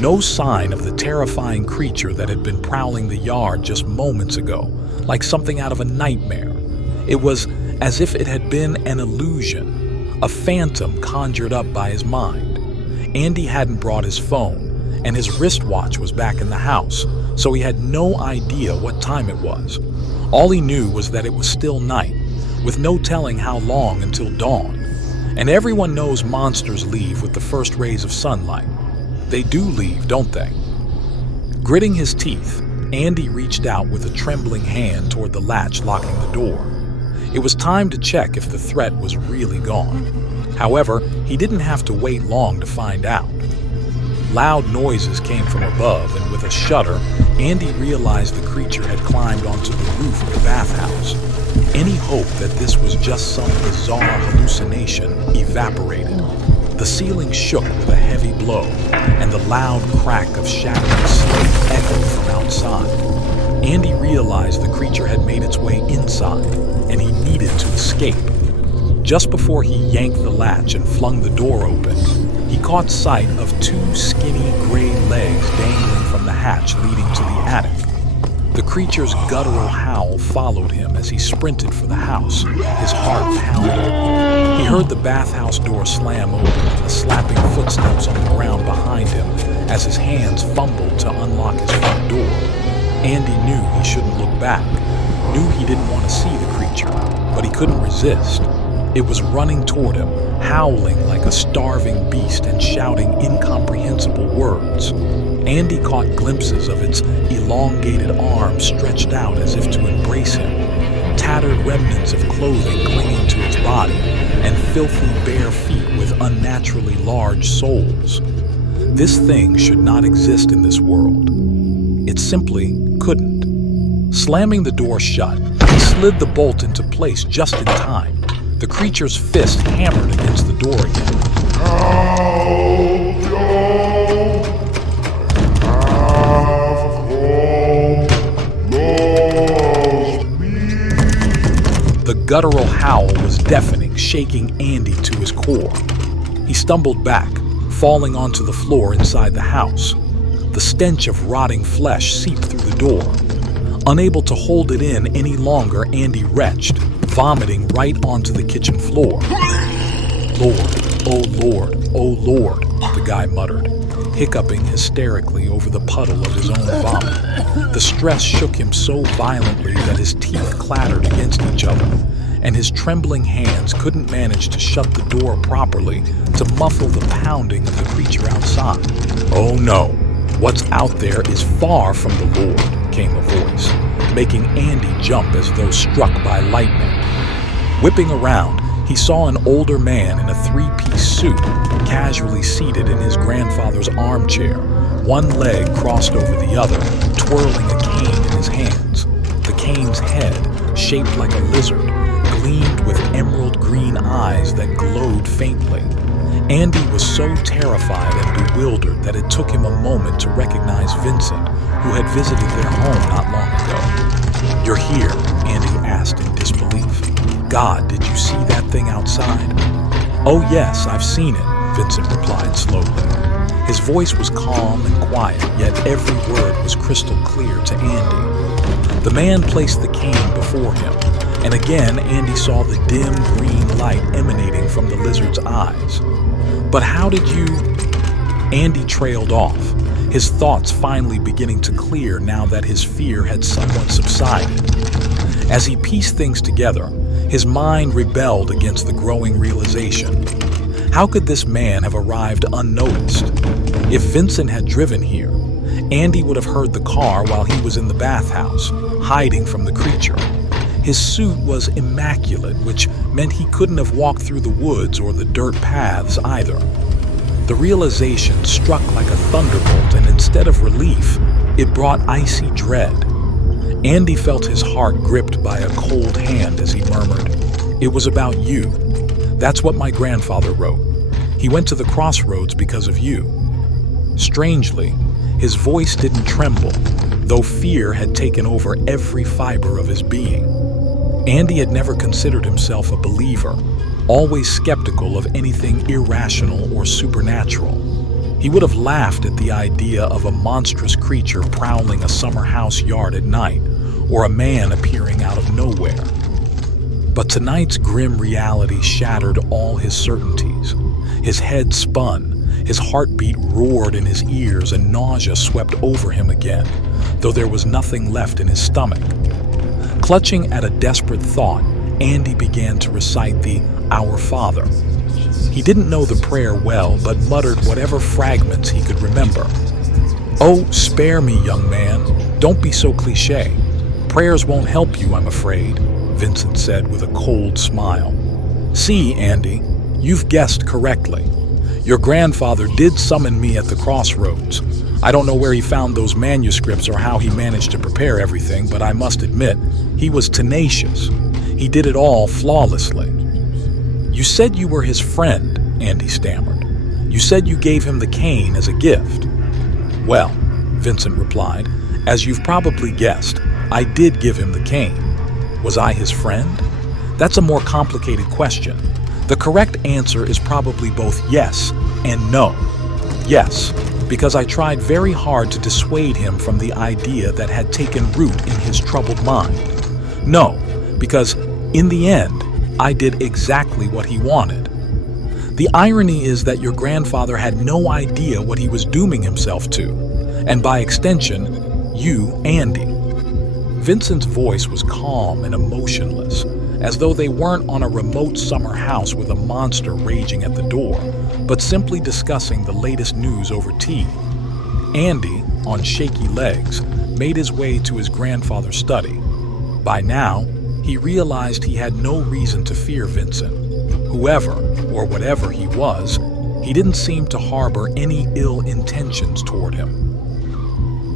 No sign of the terrifying creature that had been prowling the yard just moments ago, like something out of a nightmare. It was as if it had been an illusion, a phantom conjured up by his mind. Andy hadn't brought his phone, and his wristwatch was back in the house, so he had no idea what time it was. All he knew was that it was still night, with no telling how long until dawn. And everyone knows monsters leave with the first rays of sunlight. They do leave, don't they? Gritting his teeth, Andy reached out with a trembling hand toward the latch locking the door. It was time to check if the threat was really gone. However, he didn't have to wait long to find out. Loud noises came from above, and with a shudder, Andy realized the creature had climbed onto the roof of the bathhouse. Any hope that this was just some bizarre hallucination evaporated. The ceiling shook with a heavy blow, and the loud crack of shattering slate echoed from outside. Andy realized the creature had made its way inside, and he needed to escape. Just before he yanked the latch and flung the door open, he caught sight of two skinny gray legs dangling from the hatch leading to the attic. The creature's guttural howl followed him as he sprinted for the house, his heart pounding. He heard the bathhouse door slam open and the slapping footsteps on the ground behind him as his hands fumbled to unlock his front door. Andy knew he shouldn't look back, knew he didn't want to see the creature, but he couldn't resist. It was running toward him, howling like a starving beast and shouting incomprehensible words. Andy caught glimpses of its elongated arms stretched out as if to embrace him, tattered remnants of clothing clinging to its body, and filthy bare feet with unnaturally large soles. This thing should not exist in this world. It simply couldn't. Slamming the door shut, he slid the bolt into place just in time. The creature's fist hammered against the door again. The guttural howl was deafening, shaking Andy to his core. He stumbled back, falling onto the floor inside the house. The stench of rotting flesh seeped through the door. Unable to hold it in any longer, Andy retched, vomiting right onto the kitchen floor. Lord, oh Lord, the guy muttered, hiccuping hysterically over the puddle of his own vomit. The stress shook him so violently that his teeth clattered against each other, and his trembling hands couldn't manage to shut the door properly to muffle the pounding of the creature outside. Oh no, what's out there is far from the Lord, came a voice, making Andy jump as though struck by lightning. Whipping around, he saw an older man in a three-piece suit, casually seated in his grandfather's armchair, one leg crossed over the other, twirling a cane in his hands. The cane's head, shaped like a lizard, gleamed with emerald green eyes that glowed faintly. Andy was so terrified and bewildered that it took him a moment to recognize Vincent, who had visited their home not long ago. "You're here?" Andy asked in disbelief. "God, did you see that thing outside?" "Oh yes, I've seen it," Vincent replied slowly. His voice was calm and quiet, yet every word was crystal clear to Andy. The man placed the cane before him, and again Andy saw the dim green light emanating from the lizard's eyes. "But how did you—" Andy trailed off, his thoughts finally beginning to clear now that his fear had somewhat subsided. As he pieced things together, his mind rebelled against the growing realization. How could this man have arrived unnoticed? If Vincent had driven here, Andy would have heard the car while he was in the bathhouse, hiding from the creature. His suit was immaculate, which meant he couldn't have walked through the woods or the dirt paths either. The realization struck like a thunderbolt, and instead of relief, it brought icy dread. Andy felt his heart gripped by a cold hand as he murmured, "It was about you. That's what my grandfather wrote. He went to the crossroads because of you." Strangely, his voice didn't tremble, though fear had taken over every fiber of his being. Andy had never considered himself a believer, always skeptical of anything irrational or supernatural. He would have laughed at the idea of a monstrous creature prowling a summer house yard at night, or a man appearing out of nowhere. But tonight's grim reality shattered all his certainties. His head spun, his heartbeat roared in his ears, and nausea swept over him again, though there was nothing left in his stomach. Clutching at a desperate thought, Andy began to recite the Our Father. He didn't know the prayer well, but muttered whatever fragments he could remember. "Oh, spare me, young man. Don't be so cliché. Prayers won't help you, I'm afraid," Vincent said with a cold smile. "See, Andy, you've guessed correctly. Your grandfather did summon me at the crossroads. I don't know where he found those manuscripts or how he managed to prepare everything, but I must admit, he was tenacious. He did it all flawlessly." "You said you were his friend," Andy stammered. "You said you gave him the cane as a gift." "Well," Vincent replied, "as you've probably guessed, I did give him the cane. Was I his friend? That's a more complicated question. The correct answer is probably both yes and no. Yes, because I tried very hard to dissuade him from the idea that had taken root in his troubled mind. No, because in the end, I did exactly what he wanted. The irony is that your grandfather had no idea what he was dooming himself to, and by extension, you, Andy." Vincent's voice was calm and emotionless, as though they weren't on a remote summer house with a monster raging at the door, but simply discussing the latest news over tea. Andy, on shaky legs, made his way to his grandfather's study. By now, he realized he had no reason to fear Vincent. Whoever, or whatever he was, he didn't seem to harbor any ill intentions toward him.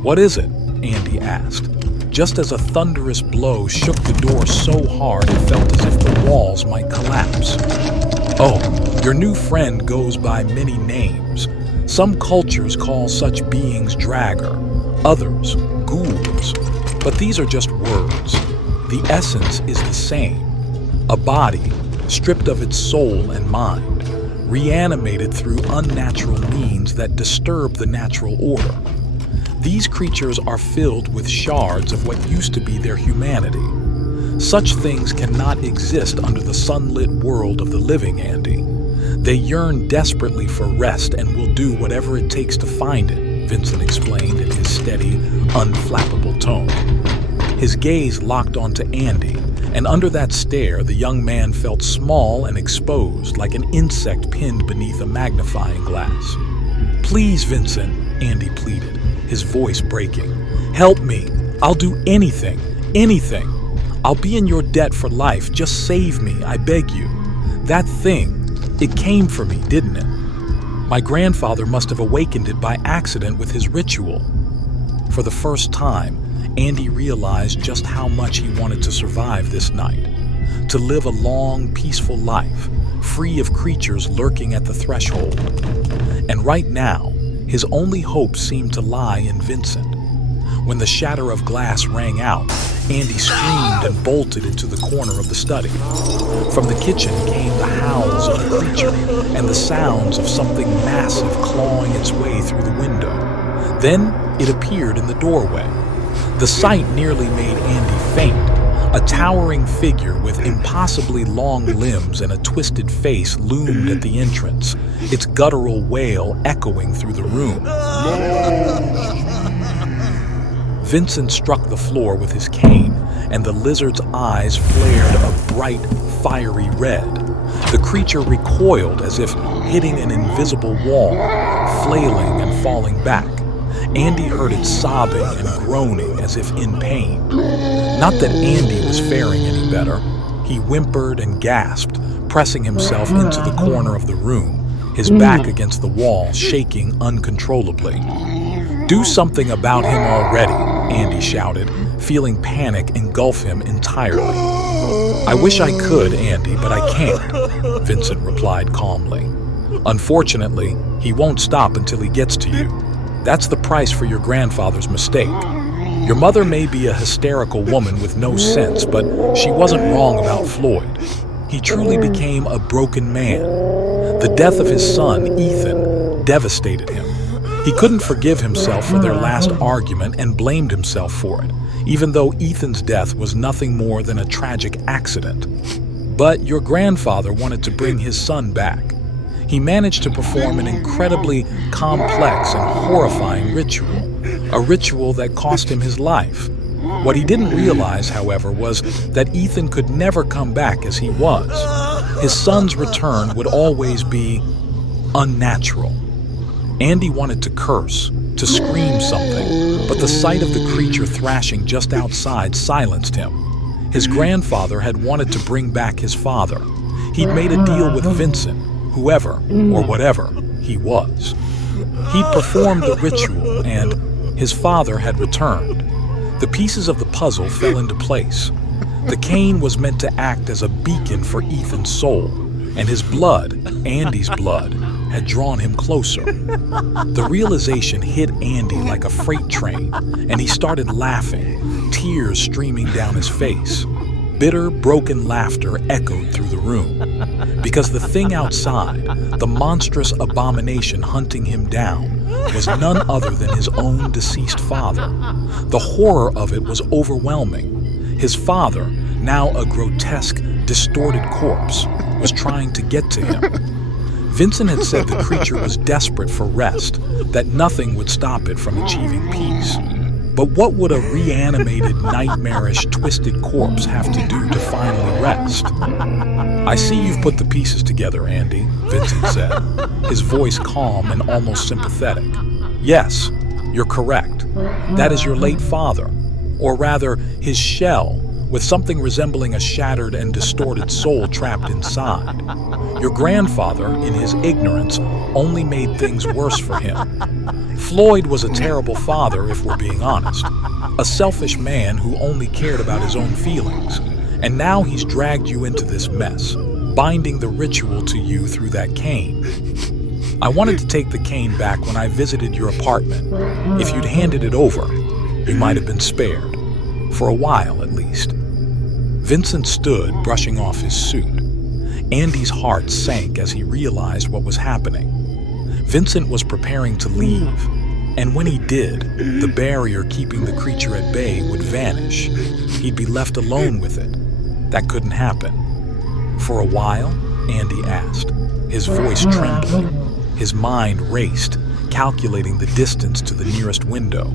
"What is it?" Andy asked, just as a thunderous blow shook the door so hard it felt as if the walls might collapse. "Oh, your new friend goes by many names. Some cultures call such beings Dragger, others ghouls. But these are just words. The essence is the same. A body, stripped of its soul and mind, reanimated through unnatural means that disturb the natural order. These creatures are filled with shards of what used to be their humanity. Such things cannot exist under the sunlit world of the living, Andy. They yearn desperately for rest and will do whatever it takes to find it," Vincent explained in his steady, unflappable tone. His gaze locked onto Andy, and under that stare, the young man felt small and exposed, like an insect pinned beneath a magnifying glass. "Please, Vincent," Andy pleaded, his voice breaking. "Help me. I'll do anything, anything. I'll be in your debt for life. Just save me, I beg you. That thing, it came for me, didn't it? My grandfather must have awakened it by accident with his ritual." For the first time, Andy realized just how much he wanted to survive this night. To live a long, peaceful life, free of creatures lurking at the threshold. And right now, his only hope seemed to lie in Vincent. When the shatter of glass rang out, Andy screamed and bolted into the corner of the study. From the kitchen came the howls of the creature and the sounds of something massive clawing its way through the window. Then it appeared in the doorway. The sight nearly made Andy faint. A towering figure with impossibly long limbs and a twisted face loomed at the entrance, its guttural wail echoing through the room. Vincent struck the floor with his cane, and the lizard's eyes flared a bright, fiery red. The creature recoiled as if hitting an invisible wall, flailing and falling back. Andy heard it sobbing and groaning as if in pain. Not that Andy was faring any better. He whimpered and gasped, pressing himself into the corner of the room, his back against the wall, shaking uncontrollably. "Do something about him already," Andy shouted, feeling panic engulf him entirely. "I wish I could, Andy, but I can't," Vincent replied calmly. "Unfortunately, he won't stop until he gets to you. That's the price for your grandfather's mistake. Your mother may be a hysterical woman with no sense, but she wasn't wrong about Floyd. he truly became a broken man. The death of his son, Ethan, devastated him. He couldn't forgive himself for their last argument and blamed himself for it, even though Ethan's death was nothing more than a tragic accident. But your grandfather wanted to bring his son back. He managed to perform an incredibly complex and horrifying ritual, a ritual that cost him his life. What he didn't realize, however, was that Ethan could never come back as he was. His son's return would always be unnatural. Andy wanted to curse, to scream something, but the sight of the creature thrashing just outside silenced him. His grandfather had wanted to bring back his father. He'd made a deal with Vincent, whoever or whatever he was. He'd performed the ritual, and his father had returned. The pieces of the puzzle fell into place. The cane was meant to act as a beacon for Ethan's soul, and his blood, Andy's blood, had drawn him closer. The realization hit Andy like a freight train, and he started laughing, tears streaming down his face. Bitter, broken laughter echoed through the room, because the thing outside, the monstrous abomination hunting him down, was none other than his own deceased father. The horror of it was overwhelming. His father, now a grotesque, distorted corpse, was trying to get to him. Vincent had said the creature was desperate for rest, that nothing would stop it from achieving peace. But what would a reanimated, nightmarish, twisted corpse have to do to finally rest? "I see you've put the pieces together, Andy," Vincent said, his voice calm and almost sympathetic. "Yes, you're correct. That is your late father, or rather, his shell, with something resembling a shattered and distorted soul trapped inside. Your grandfather, in his ignorance, only made things worse for him. Floyd was a terrible father, if we're being honest. A selfish man who only cared about his own feelings. And now he's dragged you into this mess, binding the ritual to you through that cane. I wanted to take the cane back when I visited your apartment. If you'd handed it over, you might have been spared. For a while, at least." Vincent stood, brushing off his suit. Andy's heart sank as he realized what was happening. Vincent was preparing to leave, and when he did, the barrier keeping the creature at bay would vanish. He'd be left alone with it. That couldn't happen. "For a while?" Andy asked, his voice trembling. His mind raced, calculating the distance to the nearest window.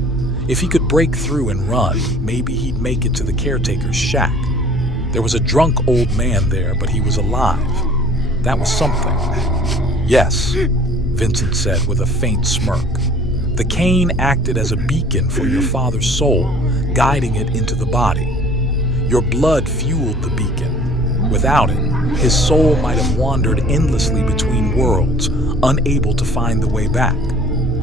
If he could break through and run, maybe he'd make it to the caretaker's shack. There was a drunk old man there, but he was alive. That was something. "Yes," Vincent said with a faint smirk. "The cane acted as a beacon for your father's soul, guiding it into the body. Your blood fueled the beacon. Without it, his soul might have wandered endlessly between worlds, unable to find the way back.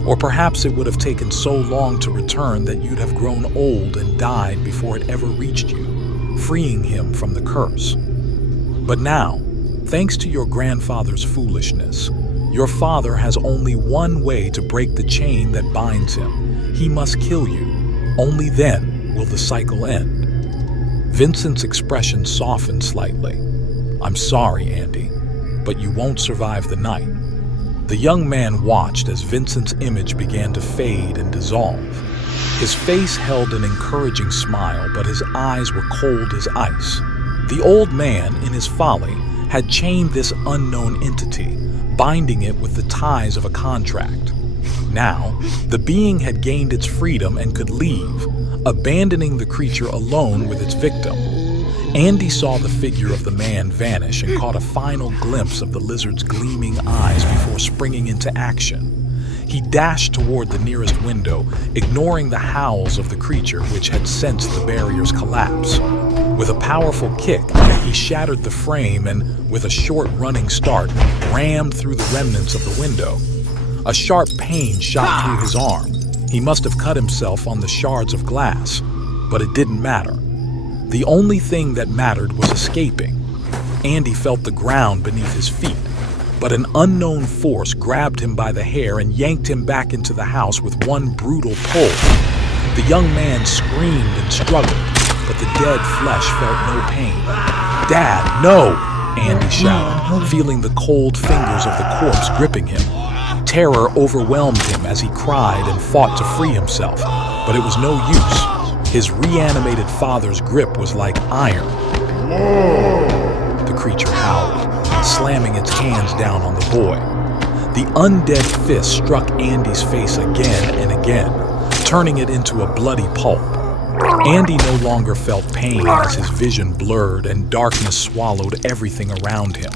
Or perhaps it would have taken so long to return that you'd have grown old and died before it ever reached you, freeing him from the curse. But now, thanks to your grandfather's foolishness, your father has only one way to break the chain that binds him. He must kill you. Only then will the cycle end." Vincent's expression softened slightly. "I'm sorry, Andy, but you won't survive the night." The young man watched as Vincent's image began to fade and dissolve. His face held an encouraging smile, but his eyes were cold as ice. The old man, in his folly, had chained this unknown entity, binding it with the ties of a contract. Now, the being had gained its freedom and could leave, abandoning the creature alone with its victim. Andy saw the figure of the man vanish and caught a final glimpse of the lizard's gleaming eyes before springing into action. He dashed toward the nearest window, ignoring the howls of the creature which had sensed the barrier's collapse. With a powerful kick, he shattered the frame and, with a short running start, rammed through the remnants of the window. A sharp pain shot through his arm. He must have cut himself on the shards of glass, but it didn't matter. The only thing that mattered was escaping. Andy felt the ground beneath his feet, but an unknown force grabbed him by the hair and yanked him back into the house with one brutal pull. The young man screamed and struggled, but the dead flesh felt no pain. "Dad, no!" Andy shouted, feeling the cold fingers of the corpse gripping him. Terror overwhelmed him as he cried and fought to free himself, but it was no use. His reanimated father's grip was like iron. The creature howled, slamming its hands down on the boy. The undead fist struck Andy's face again and again, turning it into a bloody pulp. Andy no longer felt pain as his vision blurred and darkness swallowed everything around him.